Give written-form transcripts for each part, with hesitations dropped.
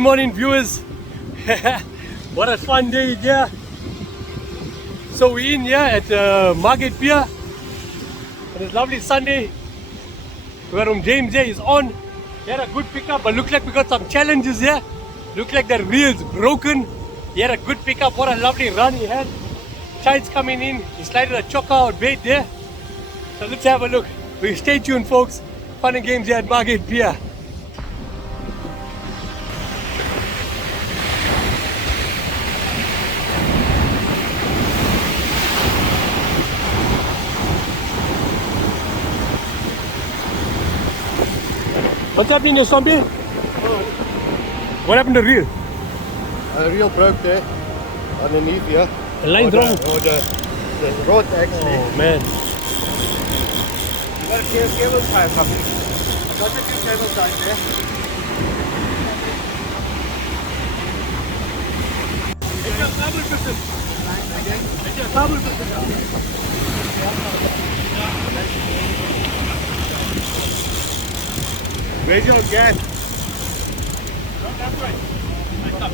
morning, viewers. What a fun day here. So we're in here at Margate Pier. And it's lovely Sunday. Where James here is on. He had a good pickup, but look like we got some challenges here. Look like the reel's broken. He had a good pickup. What a lovely run he had. Tide's coming in. He slided a choker out bait there. So let's have a look. We stay tuned, folks. Fun and games here at Margate Pier. What's happening here, zombie? What happened to the reel? The reel broke there, underneath here. The line's wrong. The rod actually. Oh man. You got a cable tie or something. I got a few cable ties there. It's your cable system. It's your cable system. Where's your gas? That's right. Let's go.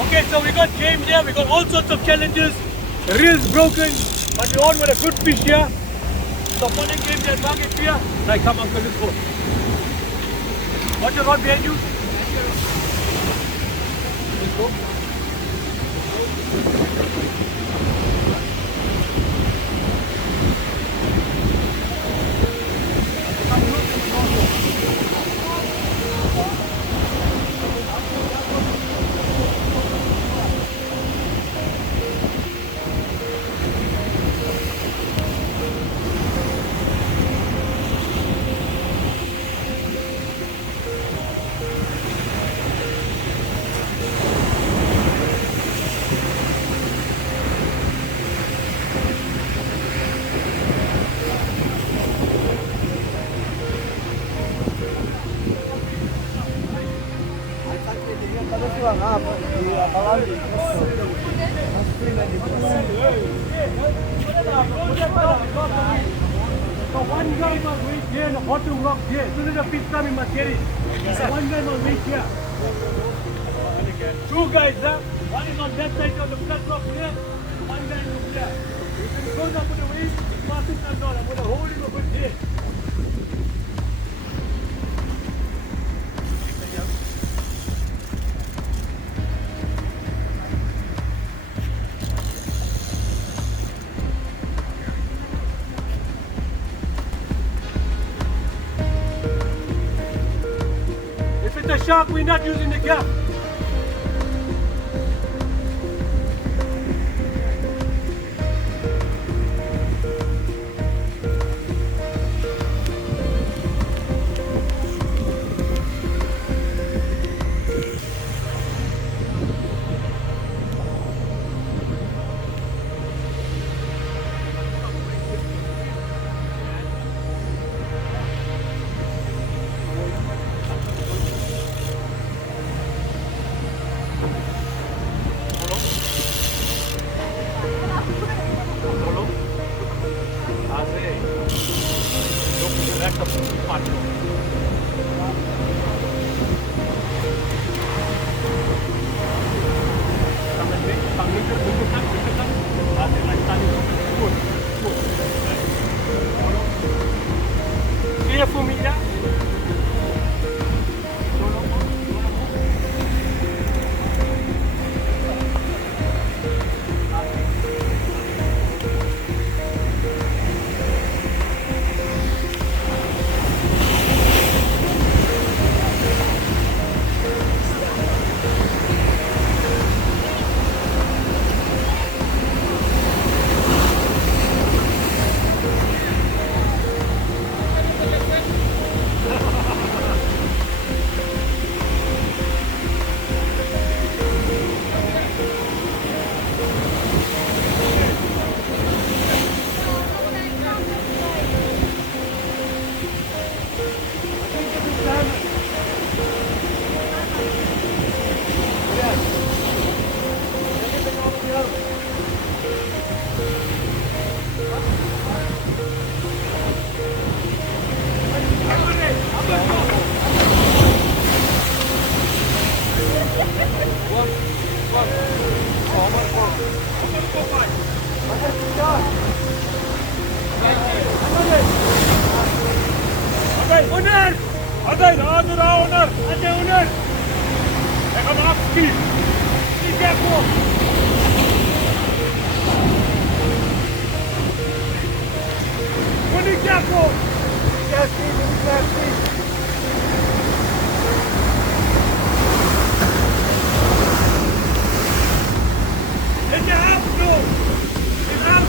Okay, so we got games here, we got all sorts of challenges. The reel's broken, but we're on with a good fish here. So fun and games here at Margate Pier. Right, come uncle, let's go. Watch the rod behind you. Let's go. So one guy must wait here and the bottom rock here. As soon as the fish come, he must get it. So one guy must wait here. Two guys, huh? One is on that side of the flat rock here. One guy is over there. If he goes up with the wave, the fastest comes down. I'm going to hold him over here. If it's a shark, we're not using the gap. Clear for me now. Ada, owner. Hij gaat eraf skiën. Be careful. Be careful. Let je af, bro. Get out.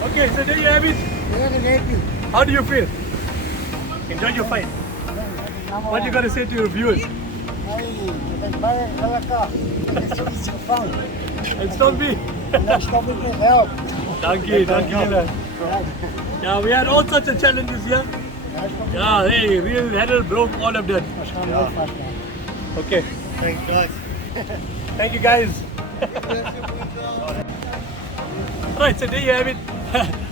Okay, so there you have it. How do you feel? Enjoy your fight. What you gotta say to your viewers? And stop me. Thank you. Yeah, we had all sorts of challenges here. Yeah, hey, real hell broke all of them. Yeah. Okay. Thank you guys. Right, so there you have it.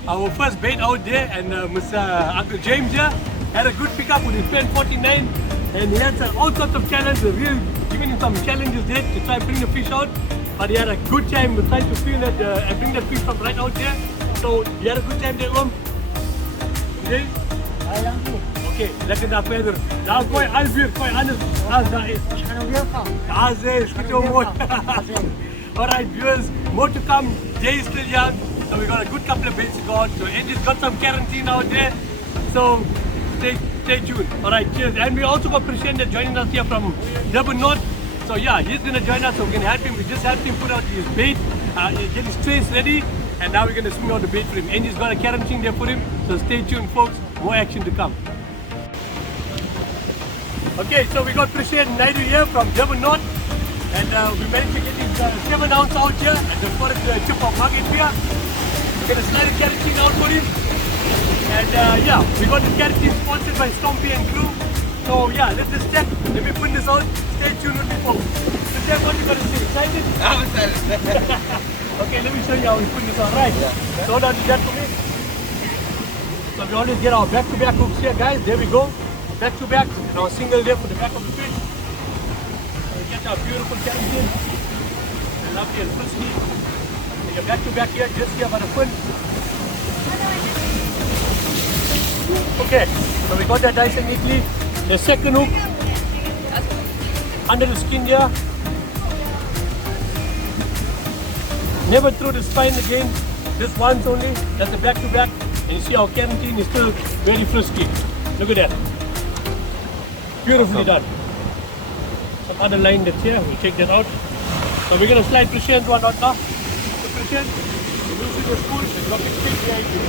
Our first bait out there, and Mr. Uncle James here had a good pickup with his pen 49, and he had all sorts of challenges, really giving him some challenges there to try and bring the fish out. But he had a good time with trying to feel that and bring that fish from right out there. So he had a good time there, Okay? Okay, lekker daar verder. Daar gooi alles weer, gooi alles. Alles daar is. Daar is, goed zo mooi. Alright viewers, more to come. Jay is still young, so we got a good couple of baits to go on. So Angie's got some quarantine out there, so stay tuned. Alright, cheers. And we also got Preshen joining us here from Durban North. So yeah, he's gonna join us, so we're gonna help him. We just helped him put out his bait, get his trays ready, and now we're gonna swing out the bait for him. Angie's got a quarantine there for him, so stay tuned folks, more action to come. Okay, so we got Preshen Naidu here from Durban North, and we managed to get his 7 ounce out here at the forest tip of Margate Pier. We're gonna slide a quarantine out for him, and yeah, we got the quarantine sponsored by Stompy and crew. So yeah, let's just check. Let me put this out. Stay tuned with me folks. So Jeff, what you got to say? Excited? I'm excited. Okay, let me show you how we put this on. Right. Slow down to that for me. So we always get our back-to-back hooks here, guys. There we go. Back-to-back. And our single there for the back of the fish. So we get our beautiful quarantine. They're lovely and frisky. And your back-to-back here, just here by the fin. Okay, so we got that nice and neatly. The second hook under the skin here. Never through the spine again. This once only. That's the back to back. And you see our quarantine is still very frisky. Look at that. Beautifully done. Some other line that's here. We'll take that out. So we're gonna slide Preshen's one out now. So Preshen, you move to the spool and drop it straight behind you.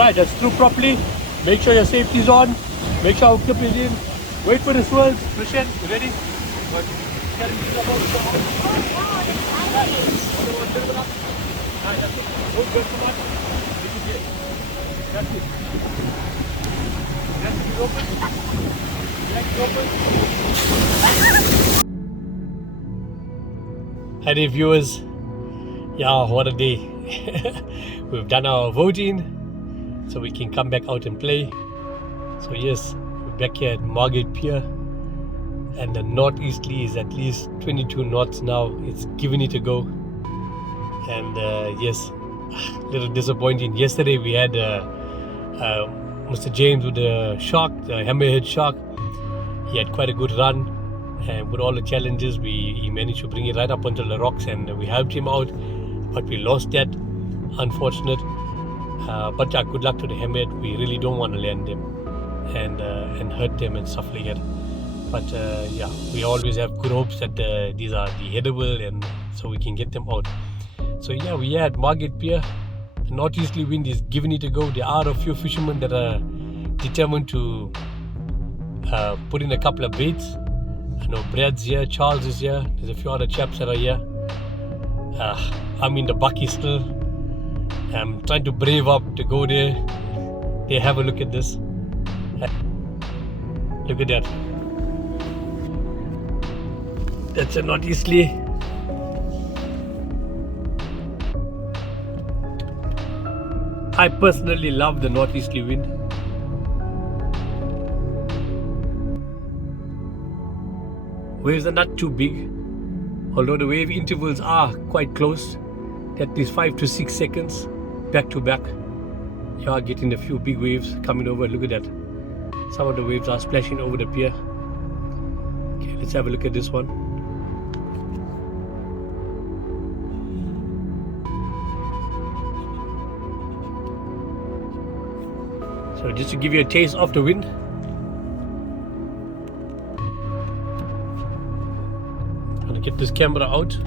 right, that's through properly. Make sure your safety's on. Make sure our clip is in. Wait for the swirls. Preshen, you ready? Hi there viewers. Yeah, what a day. We've done our voting so we can come back out and play. So yes, we're back here at Margate Pier and the northeasterly is at least 22 knots now. It's giving it a go. And yes, a little disappointing. Yesterday we had Mr. James with the shark, the hammerhead shark. He had quite a good run, and with all the challenges he managed to bring it right up onto the rocks, and we helped him out, but we lost that. Unfortunate. But yeah, good luck to the hammerhead. We really don't want to land them and hurt them and stuff like that. But yeah, we always have good hopes that these are deheadable and so we can get them out. So yeah, we are at Margate Pier. The northeasterly wind is giving it a go. There are a few fishermen that are determined to put in a couple of baits. I know Brad's here, Charles is here, there's a few other chaps that are here. I'm in the bucky still. I'm trying to brave up to go there. Hey, have a look at this. Look at that. That's a northeasterly. I personally love the northeasterly wind. Waves are not too big, although the wave intervals are quite close, at least 5 to 6 seconds back to back. You are getting a few big waves coming over. Look at that. Some of the waves are splashing over the pier. Okay, let's have a look at this one. So just to give you a taste of the wind. I'm gonna get this camera out.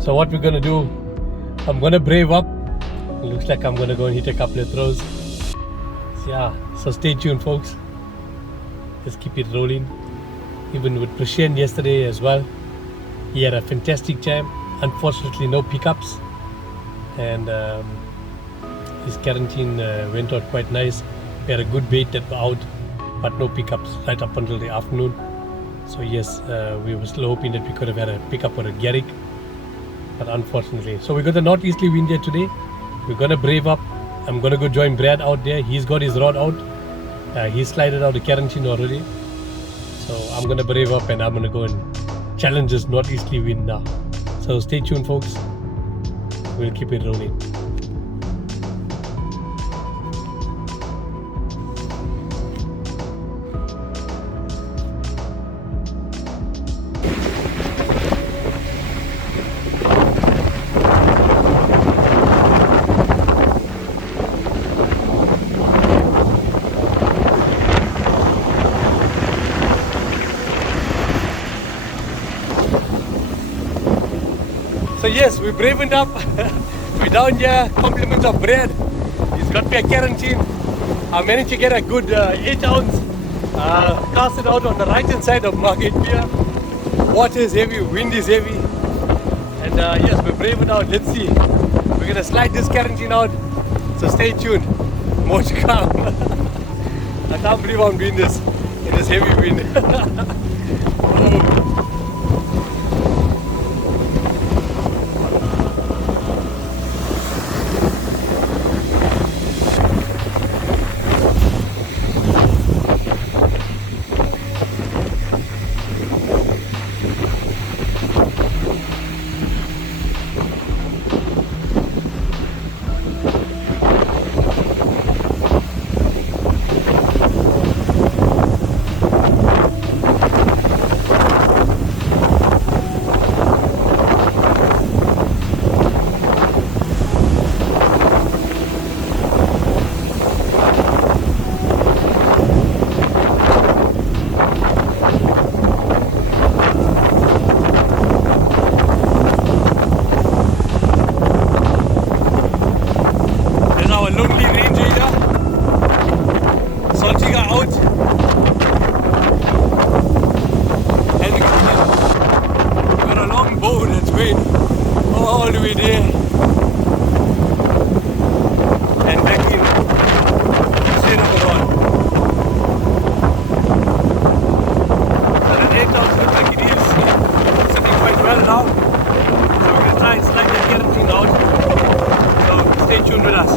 So what we're gonna do, I'm gonna brave up. It looks like I'm gonna go and hit a couple of throws. So yeah, so stay tuned folks. Let's keep it rolling. Even with Preshen yesterday as well. He had a fantastic time. Unfortunately no pickups. And his quarantine went out quite nice. We had a good bait that were out, but no pickups right up until the afternoon. So yes, we were still hoping that we could have had a pickup or a garrick. But unfortunately, so we got the northeasterly wind here today. We're gonna brave up. I'm gonna go join Brad out there. He's got his rod out. He's slided out the quarantine already. So I'm gonna brave up and I'm gonna go and challenge this northeasterly wind now. So stay tuned folks. We'll keep it rolling. So yes, we bravened up. We're down here. Compliments of Brad. He's got me a quarantine. I managed to get a good 8 ounce. Cast it out on the right hand side of Margate Pier. Water is heavy, wind is heavy. And yes, we're braving out. Let's see. We're gonna slide this quarantine out. So stay tuned. More to come. I can't believe I'm doing this in this heavy wind. All the way there and back in straight up the road. So the 8,000 looks like it is sitting quite well now. So we're going to try and slightly get everything out. So stay tuned with us.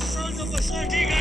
Sons of a Sardina!